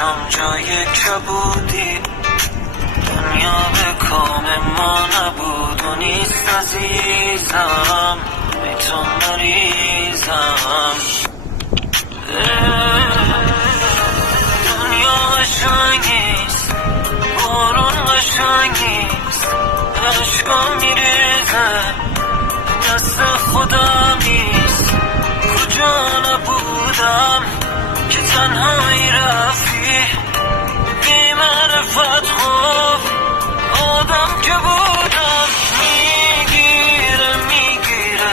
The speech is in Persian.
چشام جای کبودی، دنیا به کام ما نبود و نیست عزیزم، ای تو مریضم. دنیا قشنگ نیست، بارون قشنگ نیست، عشقا میریزه دست خدا نیست. کجا نبودم که تنهایی رفتی، بی معرفت خوب آدم که بود.